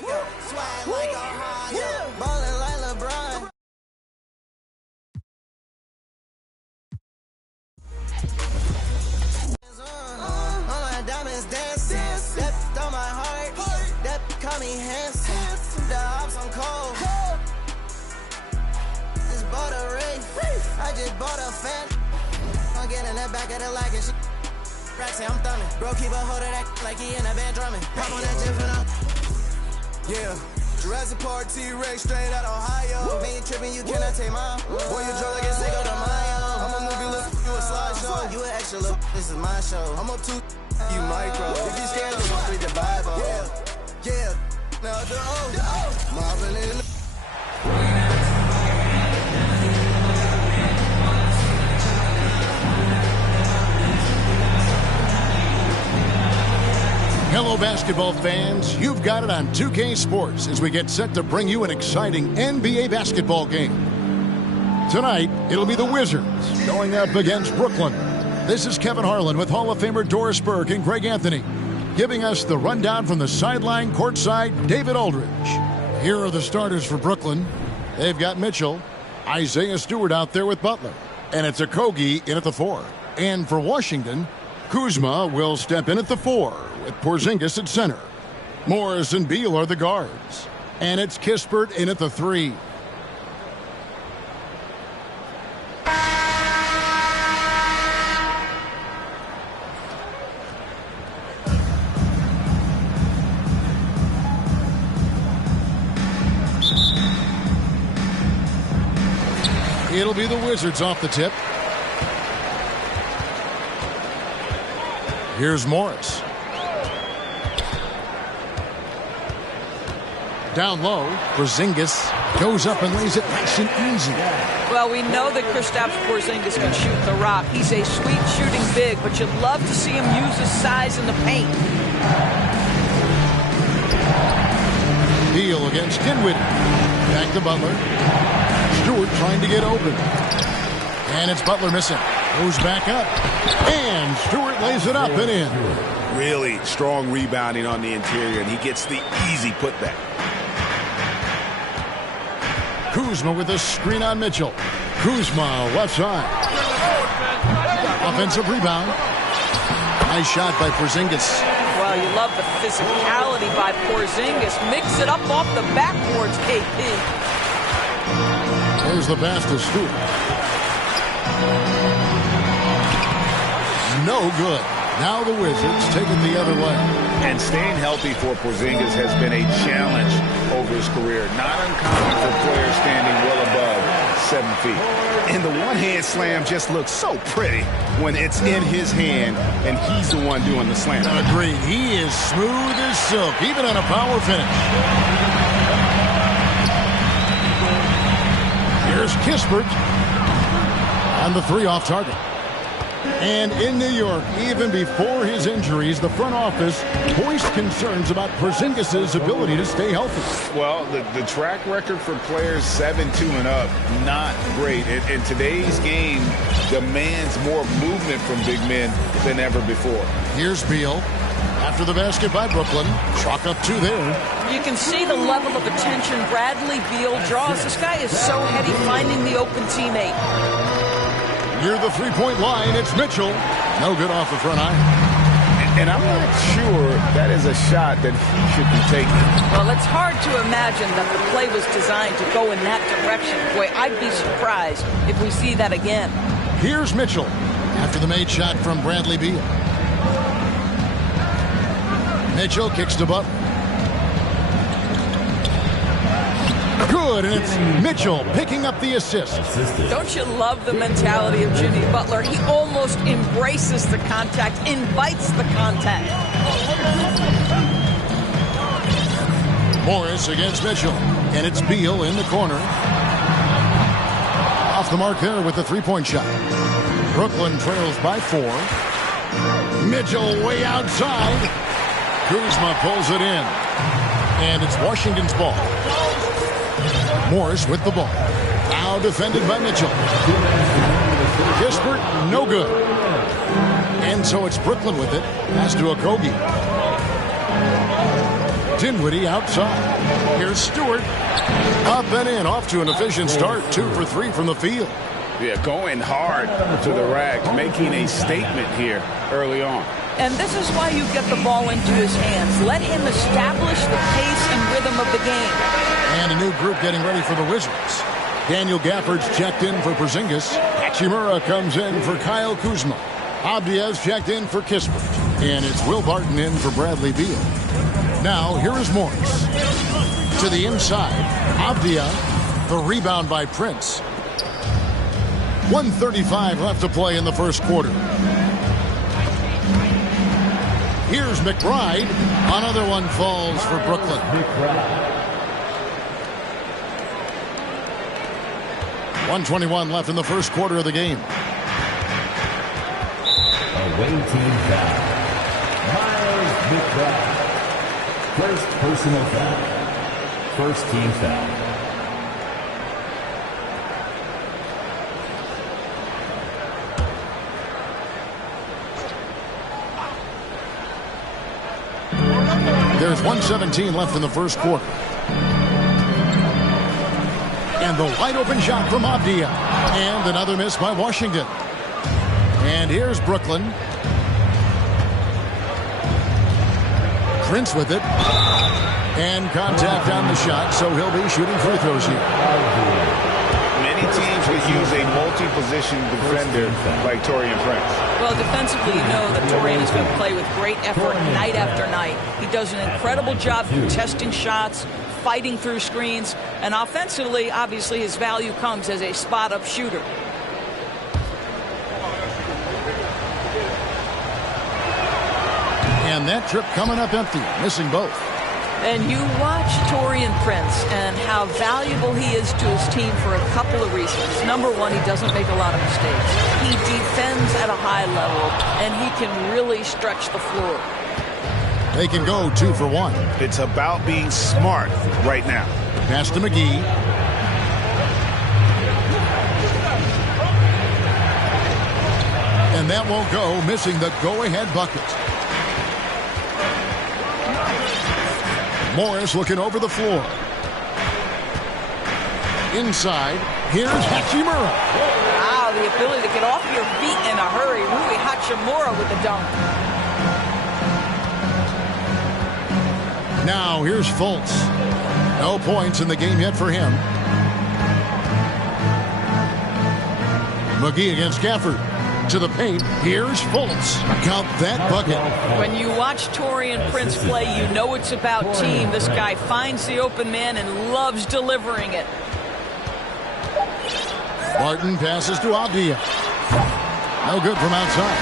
Swag like Ohio, ballin' like LeBron. All my diamonds dancing, that on my heart, that call me handsome. The ops on cold. Just bought a race, I just bought a fan. I'm getting that back of the lag and shit. Racks, I'm thumbing. Bro, keep a hold of that like he in a band drumming. Pop on that gym for now. Yeah. Jurassic Park T-Rex straight out Ohio. Man, you tripping, you cannot take my boy, you drunk like a Cinco de Mayo. I'm a movie, look, you a slideshow. You an extra look, this is my show. I'm up to you micro. If you scared, just read the Bible. Yeah. Now the O. Marvin in the Hello, basketball fans. You've got it on 2K Sports as we get set to bring you an exciting NBA basketball game. Tonight, it'll be the Wizards going up against Brooklyn. This is Kevin Harlan with Hall of Famer Doris Burke and Greg Anthony, giving us the rundown from the sideline courtside, David Aldridge. Here are the starters for Brooklyn. They've got Mitchell, Isaiah Stewart out there with Butler, and it's Okogie in at the 4. And for Washington, Kuzma will step in at the 4 with Porzingis at center. Morris and Beal are the guards. And it's Kispert in at the 3. It'll be the Wizards off the tip. Here's Morris. Down low, Porzingis goes up and lays it nice and easy. Well, we know that Kristaps Porzingis can shoot the rock. He's a sweet shooting big, but you'd love to see him use his size in the paint. Beal against Dinwiddie. Back to Butler. Stewart trying to get open. And it's Butler missing. Goes back up. And Stewart lays it up and in. Really strong rebounding on the interior, and he gets the easy putback. Kuzma with a screen on Mitchell. Kuzma left side. Offensive rebound. Nice shot by Porzingis. Well, you love the physicality by Porzingis. Mix it up off the backboards, KP. There's the pass to Stewart. No good. Now the Wizards take it the other way. And staying healthy for Porzingis has been a challenge over his career. Not uncommon for players standing well above 7 feet. And the one-hand slam just looks so pretty when it's in his hand and he's the one doing the slam. Agreed. He is smooth as silk, even on a power finish. Here's Kispert. And the 3 off target. And in New York, even before his injuries, the front office voiced concerns about Porzingis' ability to stay healthy. Well, the track record for players 7-2 and up, not great. And today's game demands more movement from big men than ever before. Here's Beal. After the basket by Brooklyn. Chalk up 2 there. You can see the level of attention Bradley Beal draws. This guy is so heady finding the open teammate. Near the 3-point line, it's Mitchell. No good off the front iron. And I'm not sure that is a shot that he should be taking. Well, it's hard to imagine that the play was designed to go in that direction. Boy, I'd be surprised if we see that again. Here's Mitchell after the made shot from Bradley Beal. Mitchell kicks to Butler. Good, and it's Mitchell picking up the assist. Don't you love the mentality of Jimmy Butler? He almost embraces the contact, invites the contact. Morris against Mitchell, and it's Beal in the corner. Off the mark there with the 3-point shot. Brooklyn trails by 4. Mitchell way outside. Kuzma pulls it in, and it's Washington's ball. Morris with the ball. Now defended by Mitchell. Kispert, no good. And so it's Brooklyn with it. Pass to Okogie. Dinwiddie outside. Here's Stewart. Up and in, off to an efficient start. 2 for 3 from the field. Yeah, going hard to the rack, making a statement here early on. And this is why you get the ball into his hands. Let him establish the pace and rhythm of the game. And a new group getting ready for the Wizards. Daniel Gafford's checked in for Porzingis. Hachimura comes in for Kyle Kuzma. Abdia's checked in for Kispert. And it's Will Barton in for Bradley Beal. Now, here is Morris. To the inside, Abdia. The rebound by Prince. 1:35 left to play in the first quarter. Here's McBride. Another one falls for Brooklyn. 1:21 left in the first quarter of the game. Away team foul. Miles McBride. First personal foul. First team foul. There's 1:17 left in the first quarter. And the wide open shot from Abdia. And another miss by Washington. And here's Brooklyn. Prince with it. And contact on the shot, so he'll be shooting free throws here. Many teams would use a multi-position defender like Taurean Prince. Well, defensively, you know that Taurean is going to play with great effort night after night. He does an incredible job contesting shots, fighting through screens, and offensively, obviously, his value comes as a spot-up shooter. And that trip coming up empty, missing both. And you watch Taurean Prince and how valuable he is to his team for a couple of reasons. Number one, he doesn't make a lot of mistakes. He defends at a high level, and he can really stretch the floor. They can go 2 for 1. It's about being smart right now. Pass to McGee. And that won't go, missing the go-ahead bucket. Morris looking over the floor. Inside, here's Hachimura. Wow, the ability to get off your feet in a hurry. Rui Hachimura with the dunk. Now here's Fultz. No points in the game yet for him. McGee against Gafford. To the paint, here's Fultz. Count that bucket. When you watch Taurean Prince play, you know it's about team. This guy finds the open man and loves delivering it. Barton passes to Abdia. No good from outside.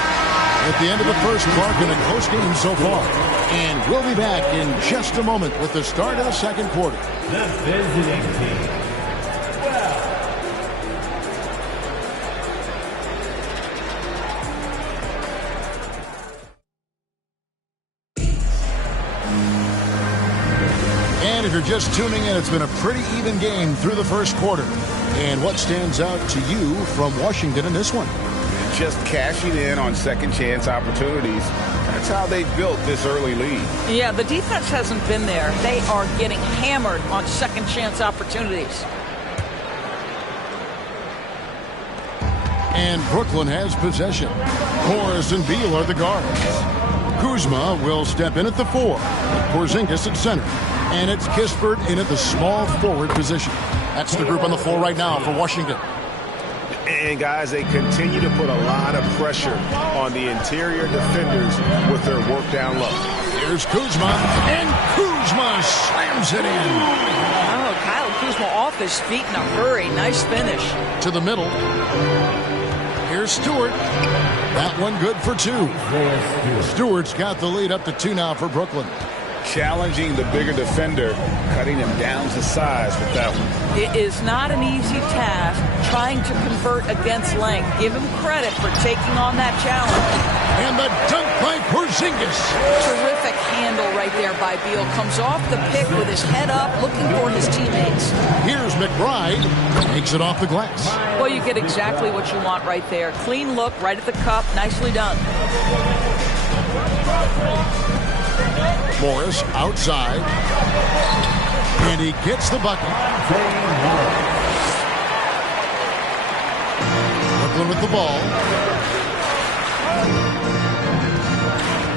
At the end of the first, mark in a close game so far. And we'll be back in just a moment with the start of the second quarter. The visiting team. And if you're just tuning in, it's been a pretty even game through the first quarter. And what stands out to you from Washington in this one? Just cashing in on second chance opportunities. That's how they built this early lead. Yeah, the defense hasn't been there. They are getting hammered on second chance opportunities. And Brooklyn has possession. Morris and Beal are the guards. Kuzma will step in at the 4. Porzingis at center. And it's Kispert in at the small forward position. That's the group on the floor right now for Washington. And, guys, they continue to put a lot of pressure on the interior defenders with their work down low. Here's Kuzma, and Kuzma slams it in. Oh, Kyle Kuzma off his feet in a hurry. Nice finish. To the middle. Here's Stewart. That one good for 2. Stewart's got the lead up to 2 now for Brooklyn. Challenging the bigger defender, cutting him down to size with that one. It is not an easy task trying to convert against length. Give him credit for taking on that challenge. And the dunk by Porzingis. Terrific handle right there by Beal. Comes off the pick with his head up, looking for his teammates. Here's McBride. Takes it off the glass. Well, you get exactly what you want right there. Clean look, right at the cup. Nicely done. Morris outside. And he gets the bucket. Brooklyn with the ball.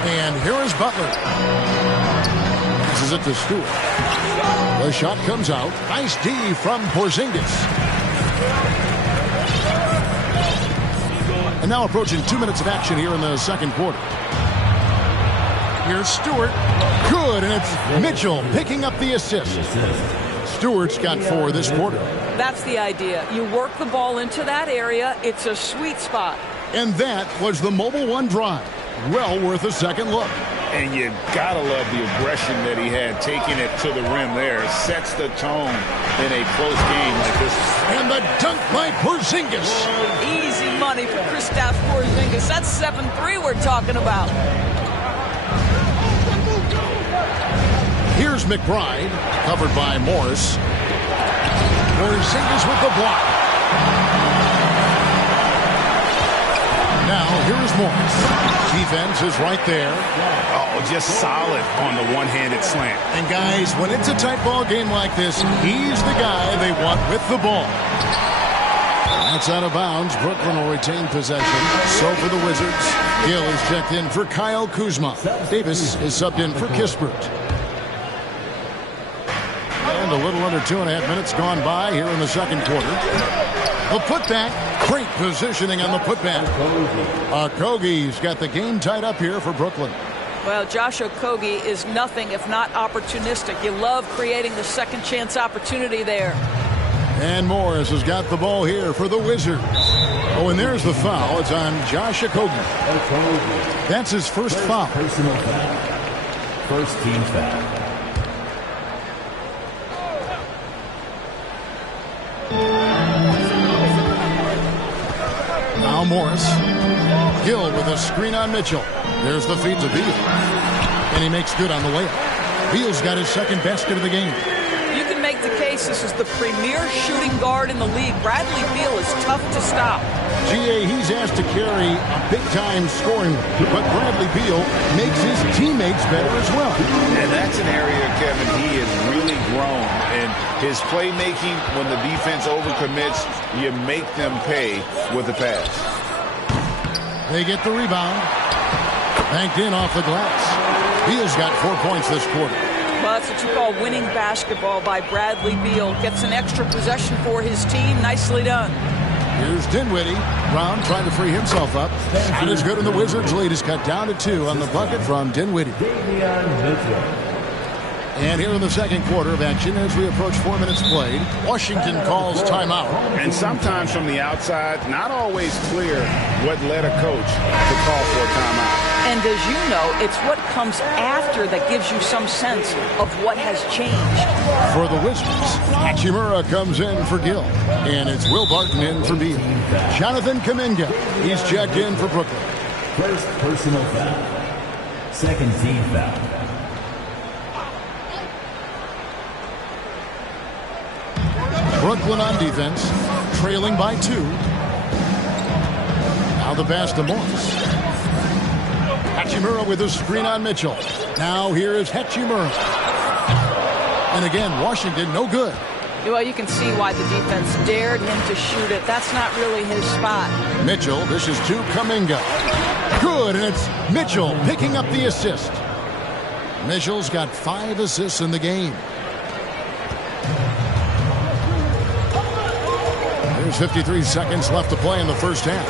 And here is Butler. This is it to Stewart. The shot comes out. Nice D from Porzingis. And now approaching 2 minutes of action here in the second quarter. Here's Stewart. Good, and it's Mitchell picking up the assist. Stewart's got 4 this quarter. That's the idea. You work the ball into that area. It's a sweet spot. And that was the Mobile One drive. Well worth a second look. And you gotta love the aggression that he had, taking it to the rim there. Sets the tone in a close game like this. And the dunk by Porzingis. Easy money for Kristaps Porzingis. That's 7-3 we're talking about. Here's McBride, covered by Morris. Porzingis with the block. Now, here's Morris. Defense is right there. Oh, just solid on the one-handed slam. And guys, when it's a tight ball game like this, he's the guy they want with the ball. That's out of bounds. Brooklyn will retain possession. So for the Wizards, Gill is checked in for Kyle Kuzma. Davis is subbed in for Kispert. And a little under 2.5 minutes gone by here in the second quarter. A putback. Great positioning on the putback. Okogie's got the game tied up here for Brooklyn. Well, Josh Okogie is nothing if not opportunistic. You love creating the second chance opportunity there. And Morris has got the ball here for the Wizards. Oh, and there's the foul. It's on Josh Okogie. That's his first foul. Personal foul. First team foul. Now Morris. Gill with a screen on Mitchell. There's the feed to Beal. And he makes good on the layup. Beal's got his second basket of the game. You can make the case this is the premier shooting guard in the league. Bradley Beal is tough to stop. GA, he's asked to carry a big-time scoring, but Bradley Beal makes his teammates better as well. And that's an area, Kevin, he has really grown. And his playmaking, when the defense overcommits, you make them pay with the pass. They get the rebound. Banked in off the glass. Beal's got 4 points this quarter. Well, that's what you call winning basketball by Bradley Beal. Gets an extra possession for his team. Nicely done. Here's Dinwiddie. Brown trying to free himself up. Shot is good, and the Wizards' lead is cut down to 2 on the bucket from Dinwiddie. And here in the second quarter of action, as we approach 4 minutes played, Washington calls timeout. And sometimes from the outside, not always clear what led a coach to call for a timeout. And as you know, it's what comes after that gives you some sense of what has changed. For the Wizards, Hachimura comes in for Gill. And it's Will Barton in for Beal. Jonathan Kuminga, he's checked in for Brooklyn. First personal foul. Second team foul. Brooklyn on defense, trailing by 2. Now the pass to Morris. Hachimura with a screen on Mitchell. Now here is Hachimura. And again, Washington, no good. Well, you can see why the defense dared him to shoot it. That's not really his spot. Mitchell, this is to Kuminga. Good, and it's Mitchell picking up the assist. Mitchell's got 5 assists in the game. There's 53 seconds left to play in the first half.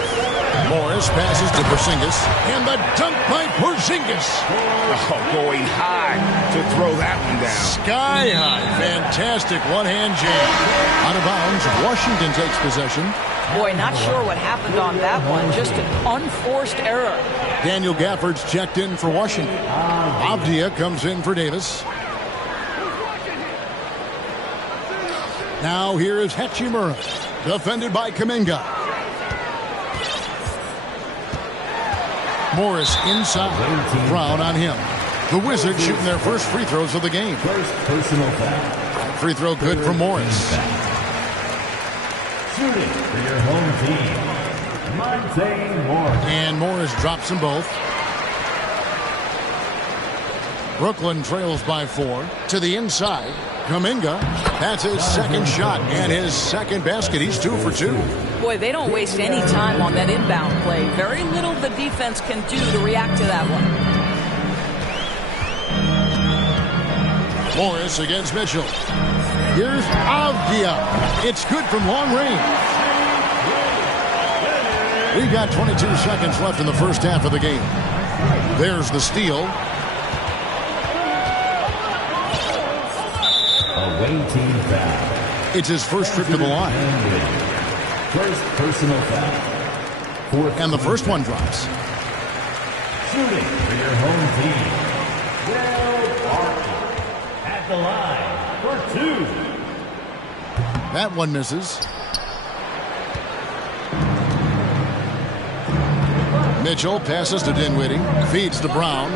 Morris passes to Porzingis, and the dunk by Porzingis. Oh, going high to throw that one down. Sky high. Fantastic one-hand jam. Out of bounds, Washington takes possession. Boy, not sure what happened on that one. Just an unforced error. Daniel Gafford's checked in for Washington. Avdia comes in for Davis. Now here is Hachimura. Defended by Kuminga. Morris inside. Brown on him. The Wizards shooting their first free throws of the game. First personal foul. Free throw good for Morris. Shooting for your home team, Monte Morris. And Morris drops them both. Brooklyn trails by 4. To the inside, Kuminga. That's his second shot and his second basket. He's 2 for 2. Boy, they don't waste any time on that inbound play. Very little the defense can do to react to that one. Morris against Mitchell. Here's Avdia. It's good from long range. We've got 22 seconds left in the first half of the game. There's the steal. Away team foul. It's his first trip to the line. First personal foul. And the first one drops. Shooting for your home team. Will Barton at the line for 2. That one misses. Mitchell passes to Dinwiddie. Feeds to Brown.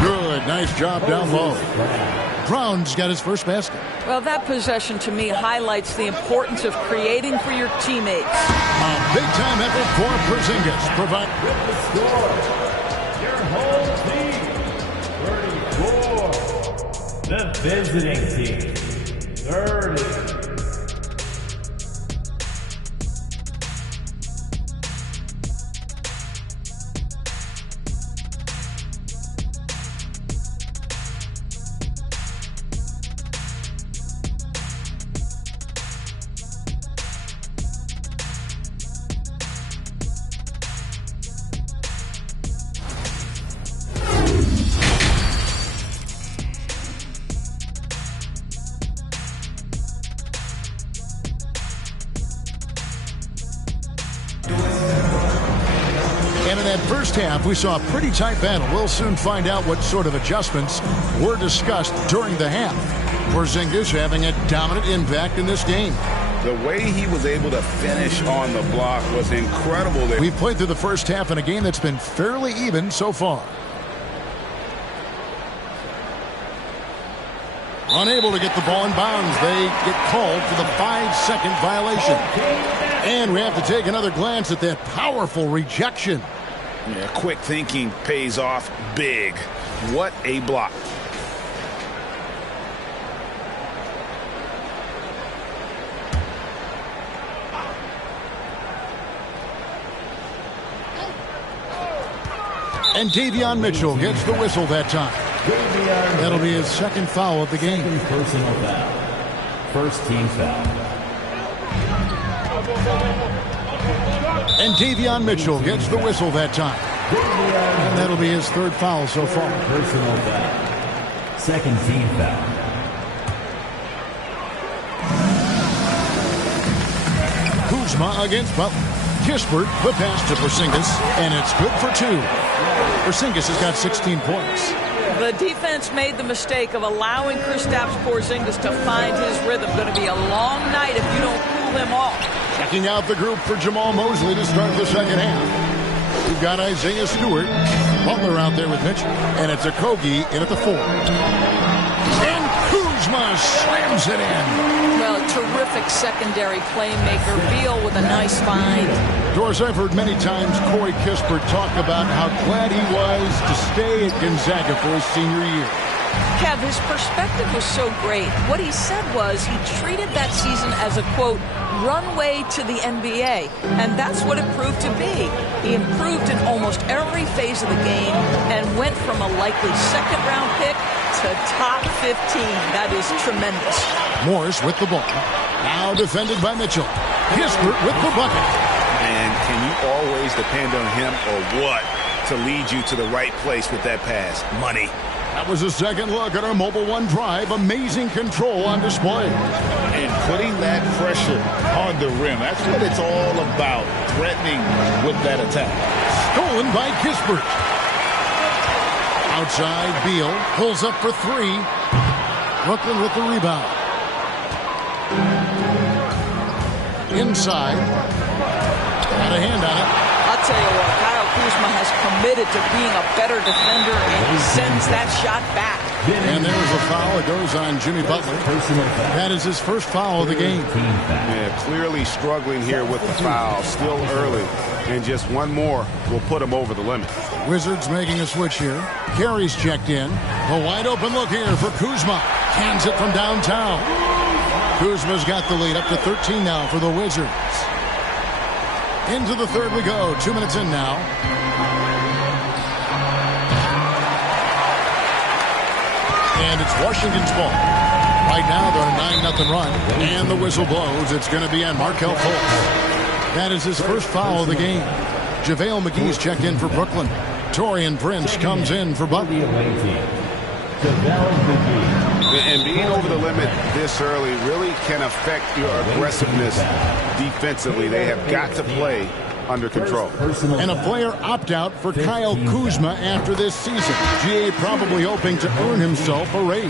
Good. Nice job down low. Brown's got his first basket. Well, that possession to me highlights the importance of creating for your teammates. A big-time effort for Porzingis. Provide With the score, your home team, 34. The visiting team, 30. And in that first half, we saw a pretty tight battle. We'll soon find out what sort of adjustments were discussed during the half. Porzingis having a dominant impact in this game. The way he was able to finish on the block was incredible. We've played through the first half in a game that's been fairly even so far. Unable to get the ball in bounds. They get called for the 5-second violation. And we have to take another glance at that powerful rejection. Yeah, quick thinking pays off big. What a block. And Davion Mitchell gets the whistle that time. That'll be his second foul of the game. Second personal foul. First team foul. And Davion Mitchell gets the whistle that time. And that'll be his third foul so far. Personal foul. Second team foul. Kuzma against Butler. Kispert, the pass to Porzingis, and it's good for 2. Porzingis has got 16 points. The defense made the mistake of allowing Kristaps Porzingis to find his rhythm. Going to be a long night if you don't cool him off. Checking out the group for Jamal Mosley to start the second half. We've got Isaiah Stewart, Butler out there with Mitchell, and it's Okogie in at the 4. And Kuzma slams it in. Well, terrific secondary playmaker. Beal with a nice find. Doris, I've heard many times Corey Kispert talk about how glad he was to stay at Gonzaga for his senior year. Kev, his perspective was so great. What he said was he treated that season as a, quote, runway to the NBA. And that's what it proved to be. He improved in almost every phase of the game and went from a likely second-round pick to top 15. That is tremendous. Morris with the ball. Now defended by Mitchell. Kispert with the bucket. And can you always depend on him or what to lead you to the right place with that pass? Money. That was a second look at our Mobile One drive. Amazing control on display. And putting that pressure on the rim. That's what it's all about, threatening with that attack. Stolen by Kispert. Outside, Beal pulls up for 3. Brooklyn with the rebound. Inside. Got a hand on it. I'll tell you what, Kyle Kuzma has committed to being a better defender, and he sends that shot back. And there's a foul. It goes on Jimmy Butler. That is his first foul of the game. Yeah, clearly struggling here with the foul. Still early. And just one more will put him over the limit. Wizards making a switch here. Carey's checked in. A wide open look here for Kuzma. Hands it from downtown. Kuzma's got the lead up to 13 now for the Wizards. Into the third we go. 2 minutes in now. And it's Washington's ball. Right now they're on a 9-0 run. And the whistle blows. It's going to be on Markelle Fultz. That is his first foul of the game. JaVale McGee's checked in for Brooklyn. Taurean Prince comes in for Butler. And being over the limit this early really can affect your aggressiveness defensively. They have got to play under control. And a player opt-out for Kyle Kuzma after this season. GA probably hoping to earn himself a raise.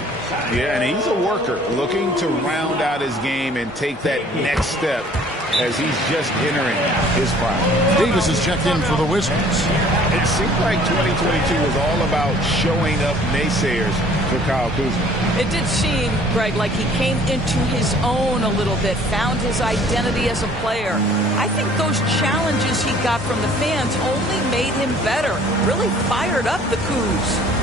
Yeah, and he's a worker looking to round out his game and take that next step as he's just entering his prime. Davis is checked in for the Wizards. It seemed like 2022 was all about showing up naysayers for Kyle Kuzma. It did seem, Greg, like he came into his own a little bit, found his identity as a player. I think those challenges he got from the fans only made him better, really fired up the Kuz.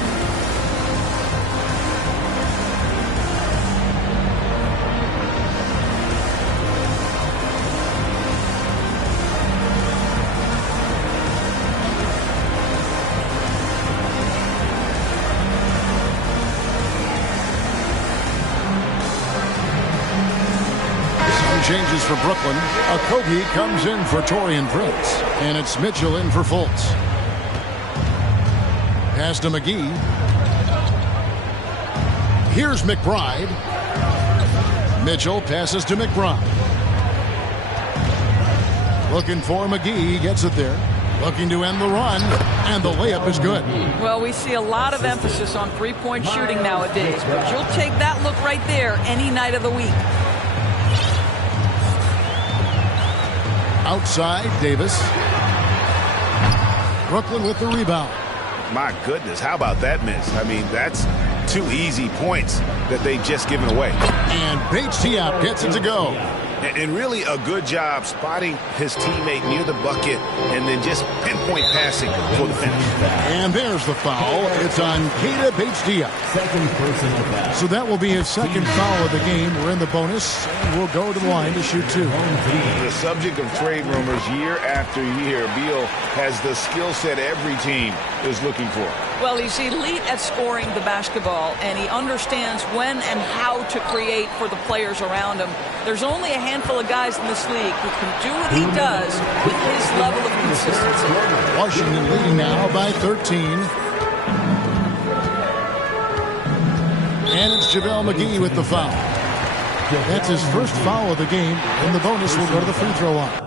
Changes for Brooklyn. Okogie comes in for Taurean Prince. And it's Mitchell in for Fultz. Pass to McGee. Here's McBride. Mitchell passes to McBride. Looking for McGee. Gets it there. Looking to end the run. And the layup is good. Well, we see a lot of emphasis on three-point shooting nowadays. But you'll take that look right there any night of the week. Outside, Davis. Brooklyn with the rebound. My goodness, how about that miss? I mean, that's 2 easy points that they've just given away. And Bates-Diop gets it to go. And really a good job spotting his teammate near the bucket and then just pinpoint passing for the finish. And there's the foul. It's on Keita Bates-Diop. Second personal foul. So that will be his second foul of the game. We're in the bonus. And we'll go to the line to shoot 2. The subject of trade rumors year after year, Beal has the skill set every team is looking for. Well, he's elite at scoring the basketball, and he understands when and how to create for the players around him. There's only a handful of guys in this league who can do what he does with his level of consistency. Washington leading now by 13. And it's JaVale McGee with the foul. That's his first foul of the game. In the bonus, we'll go to the free throw line.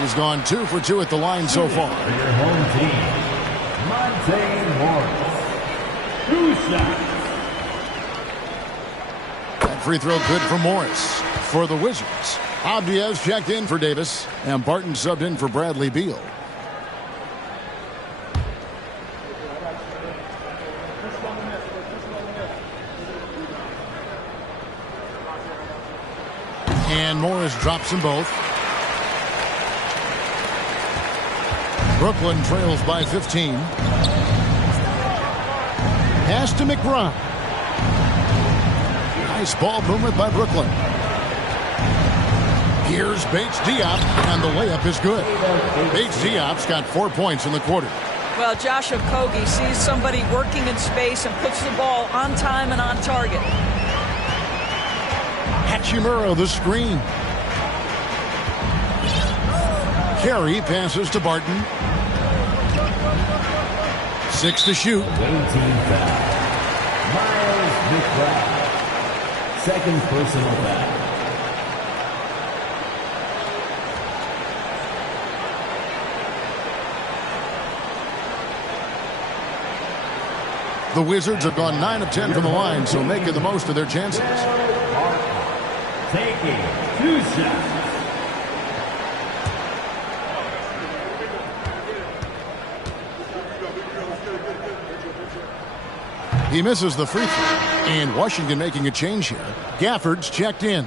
He's gone 2 for 2 at the line so far. For your home team, Monte Morris. 2 shots. That free throw good for Morris. For the Wizards, Abdiaz checked in for Davis, and Barton subbed in for Bradley Beal. And Morris drops them both. Brooklyn trails by 15. Pass to McBride. Nice ball movement by Brooklyn. Here's Bates Diop, and the layup is good. Bates Diop's got 4 points in the quarter. Well, Josh Okogie sees somebody working in space and puts the ball on time and on target. Hachimura the screen. Carey passes to Barton. 6 to shoot. Away team foul. Miles McBride. Second personal foul. The Wizards have gone 9 of 10 from the line, so making the most of their chances. Taking 2 shots. He misses the free throw. And Washington making a change here. Gafford's checked in.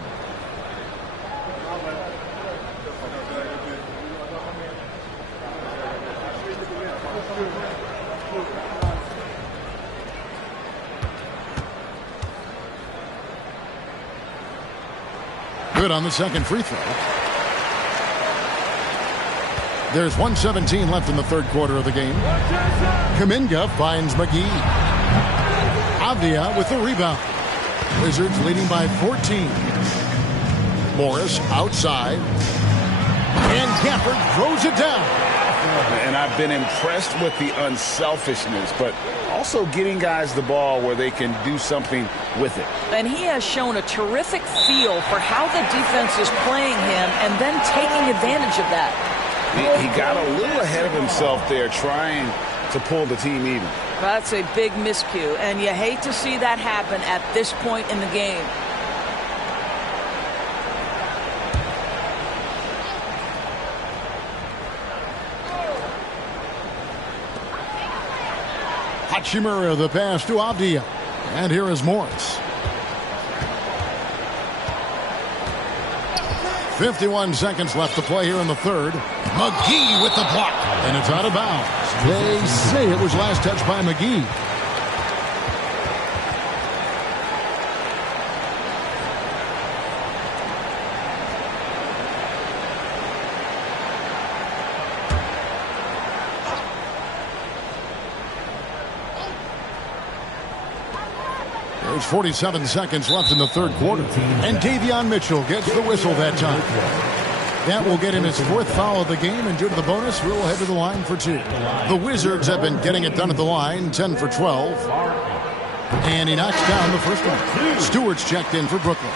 Good on the second free throw. There's 1:17 left in the third quarter of the game. Kuminga finds McGee. Avdia with the rebound. Wizards leading by 14. Morris outside. And Gafford throws it down. And I've been impressed with the unselfishness, but also getting guys the ball where they can do something with it. And he has shown a terrific feel for how the defense is playing him and then taking advantage of that. He got a little ahead of himself there trying to pull the team even. That's a big miscue, and you hate to see that happen at this point in the game. Hachimura the pass to Avdia. And here is Morris. 51 seconds left to play here in the third. McGee with the block. And it's out of bounds. They say it was last touched by McGee. There's 47 seconds left in the third quarter. And Davion Mitchell gets the whistle that time. That will get him his 4th foul of the game, and due to the bonus, we will head to the line for 2. The Wizards have been getting it done at the line, 10 for 12. And he knocks down the first one. Stewart's checked in for Brooklyn.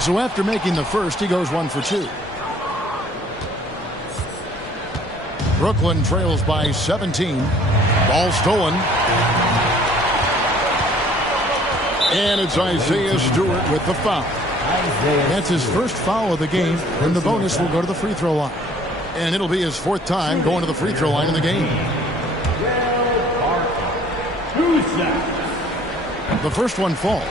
So after making the first, he goes 1 for 2. Brooklyn trails by 17. Ball stolen. And it's Isaiah Stewart with the foul. That's his first foul of the game, and the bonus will go to the free throw line. And it'll be his 4th time going to the free throw line in the game. The first one falls.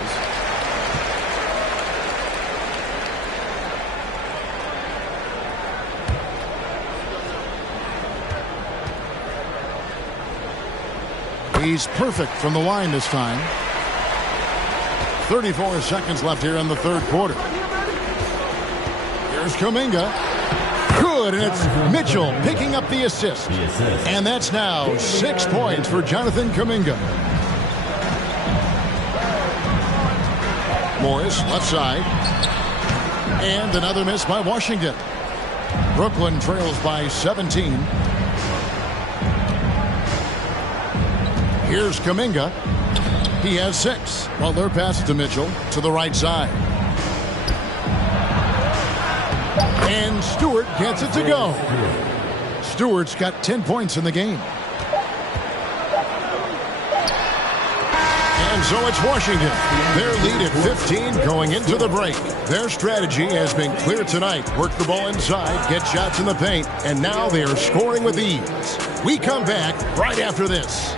He's perfect from the line this time. 34 seconds left here in the third quarter. Here's Kuminga. Good, and it's Mitchell picking up the assist. And that's now 6 points for Jonathan Kuminga. Morris, left side. And another miss by Washington. Brooklyn trails by 17. Here's Kuminga. He has 6. Butler passes to Mitchell to the right side. And Stewart gets it to go. Stewart's got 10 points in the game. And so it's Washington. Their lead at 15 going into the break. Their strategy has been clear tonight. Work the ball inside, get shots in the paint, and now they are scoring with ease. We come back right after this.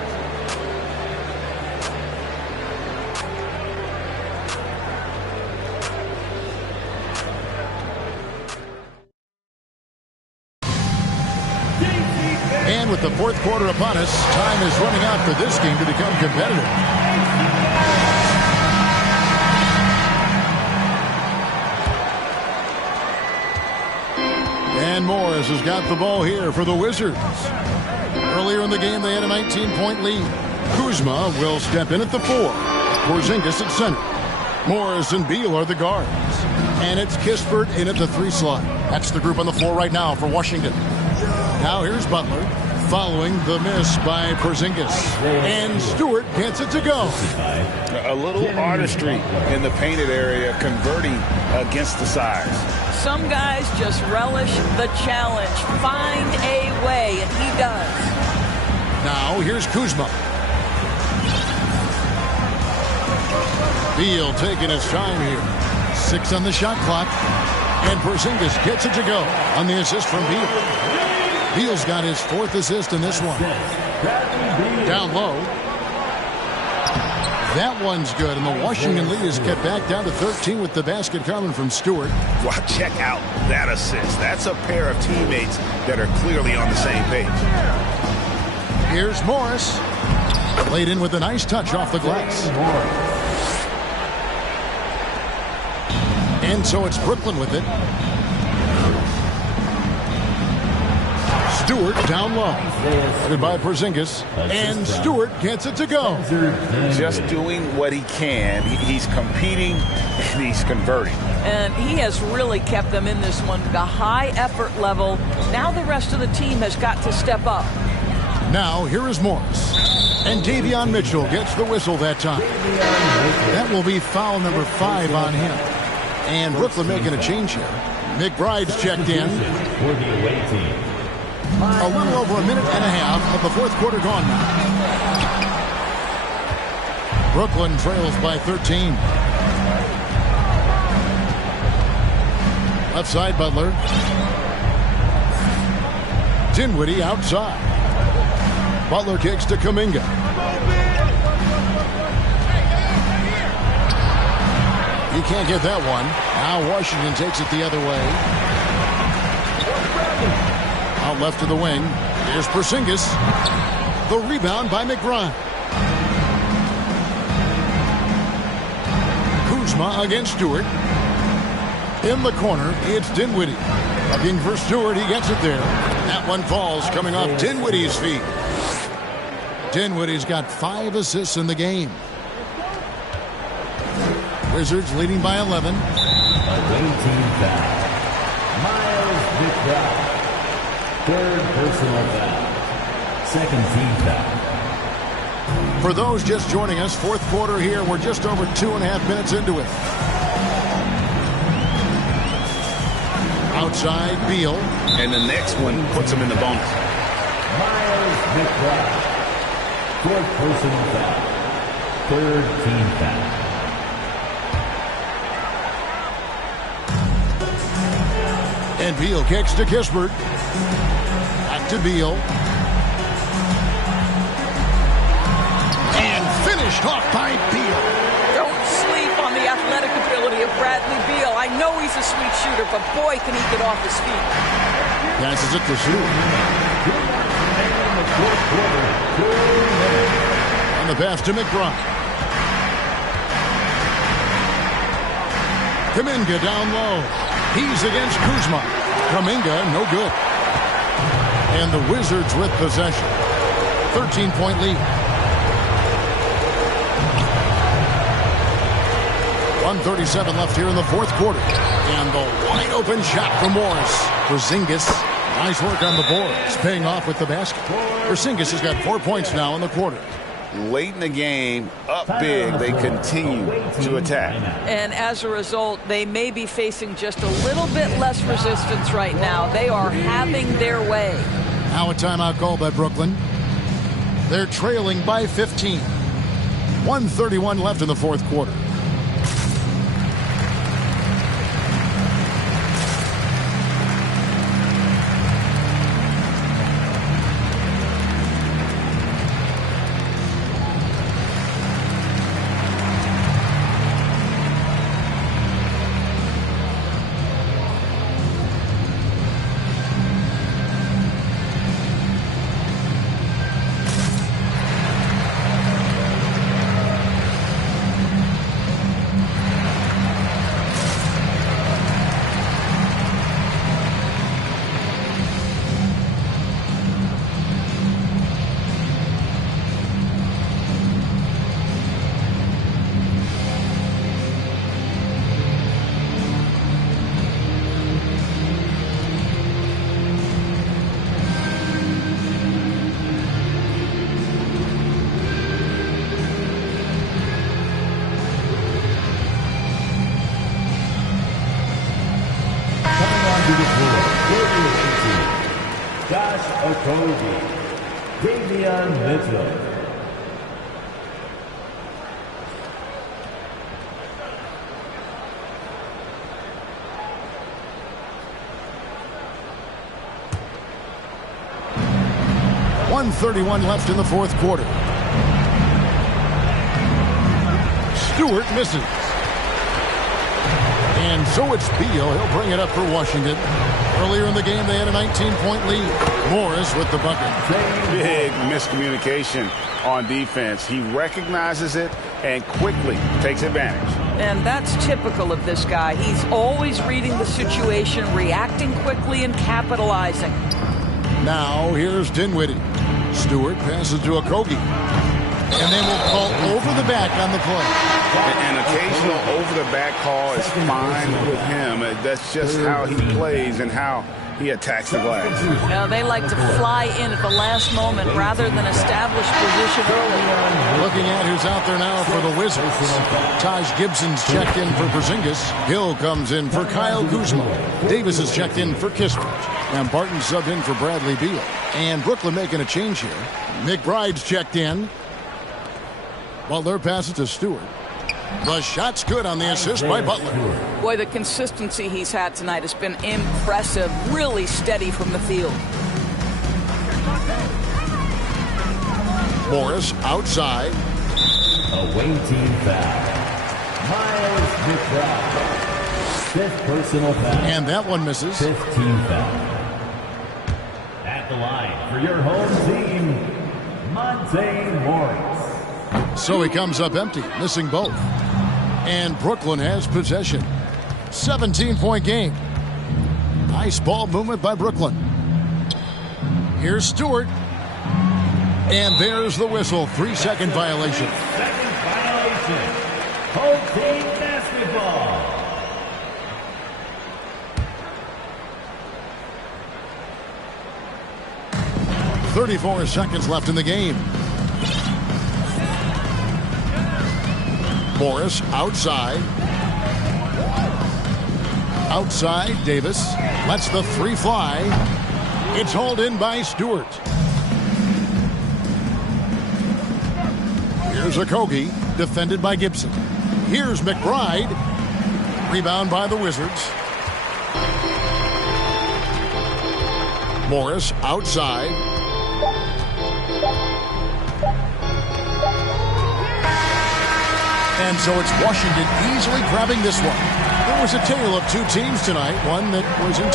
And with the fourth quarter upon us, time is running out for this game to become competitive. And Morris has got the ball here for the Wizards. Earlier in the game, they had a 19-point lead. Kuzma will step in at the 4. Porzingis at center. Morris and Beal are the guards. And it's Kispert in at the 3 slot. That's the group on the floor right now for Washington. Now here's Butler, following the miss by Porzingis. And Stewart gets it to go. A little artistry in the painted area, converting against the size. Some guys just relish the challenge. Find a way, and he does. Now here's Kuzma. Beal taking his time here. 6 on the shot clock. And Porzingis gets it to go on the assist from Beal. Beal's got his 4th assist in this one. Down low. That one's good, and the Washington lead is kept back down to 13 with the basket coming from Stewart. Wow, check out that assist. That's a pair of teammates that are clearly on the same page. Here's Morris. Laid in with a nice touch off the glass. And so it's Brooklyn with it. Stewart down low. Goodbye, Porzingis. And Stewart gets it to go. Just doing what he can. He's competing and he's converting. And he has really kept them in this one. The high effort level. Now the rest of the team has got to step up. Now here is Morris. And Davion Mitchell gets the whistle that time. That will be foul number 5 on him. And Brooklyn making a change here. McBride's checked in. For the away team. A little over a minute and a half of the fourth quarter gone now. Brooklyn trails by 13. Left side, Butler. Dinwiddie outside. Butler kicks to Kuminga. He can't get that one. Now Washington takes it the other way. Out left to the wing. Here's Porzingis. The rebound by McBride. Kuzma against Stewart. In the corner, it's Dinwiddie. Looking for Stewart, he gets it there. That one falls, coming off Dinwiddie's feet. Dinwiddie's got 5 assists in the game. Wizards leading by 11. Away team foul. Miles McBride. 3rd personal foul. 2nd team foul. For those just joining us, fourth quarter here. We're just over 2.5 minutes into it. Outside, Beal. And the next one puts him in the bonus. Miles McBride. 4th personal foul. 3rd team foul. And Beal kicks to Kispert. Back to Beal. And finished off by Beal. Don't sleep on the athletic ability of Bradley Beal. I know he's a sweet shooter, but boy, can he get off his feet. Passes it to Stewart. On the pass to McBride. Kuminga down low. He's against Kuzma. Kuminga, no good. And the Wizards with possession. 13-point lead. 1:37 left here in the fourth quarter. And the wide open shot from Morris. Porzingis, nice work on the boards, paying off with the basket. Porzingis has got 4 points now in the quarter. late in the game, up big, they continue to attack. And as a result, they may be facing just a little bit less resistance right now. They are having their way. Now a timeout call by Brooklyn. They're trailing by 15. 1:31 left in the fourth quarter. .31 left in the fourth quarter. Stewart misses. And so it's Beal. He'll bring it up for Washington. Earlier in the game, they had a 19-point lead. Morris with the bucket. Big miscommunication on defense. He recognizes it and quickly takes advantage. And that's typical of this guy. He's always reading the situation, reacting quickly, and capitalizing. Now here's Dinwiddie. Stewart passes to Okogie. And they will call over the back on the play. An occasional over-the-back call is fine with him. That's just how he plays and how he attacks the glass. Now, they like to fly in at the last moment rather than establish position early. Looking at who's out there now for the Wizards. Taj Gibson's checked in for Porzingis. Hill comes in for Kyle Kuzma. Davis is checked in for Kispert. And Barton subbed in for Bradley Beal. And Brooklyn making a change here. McBride's checked in. Butler passes to Stewart. The shot's good on the assist by Butler. Boy, the consistency he's had tonight has been impressive. Really steady from the field. Morris outside. Awaiting foul. Miles McBride. Fifth personal foul. And that one misses. 15 foul. At the line for your home team, Monte Morris. So he comes up empty, missing both. And Brooklyn has possession. 17-point game. Nice ball movement by Brooklyn. Here's Stewart. And there's the whistle. 3-second violation. Second violation. Home team basketball. 34 seconds left in the game. Morris outside. Outside, Davis lets the three fly. It's hauled in by Stewart. Here's Okogie, defended by Gibson. Here's McBride. Rebound by the Wizards. Morris outside. And so it's Washington easily grabbing this one. There was a tale of two teams tonight. One that was in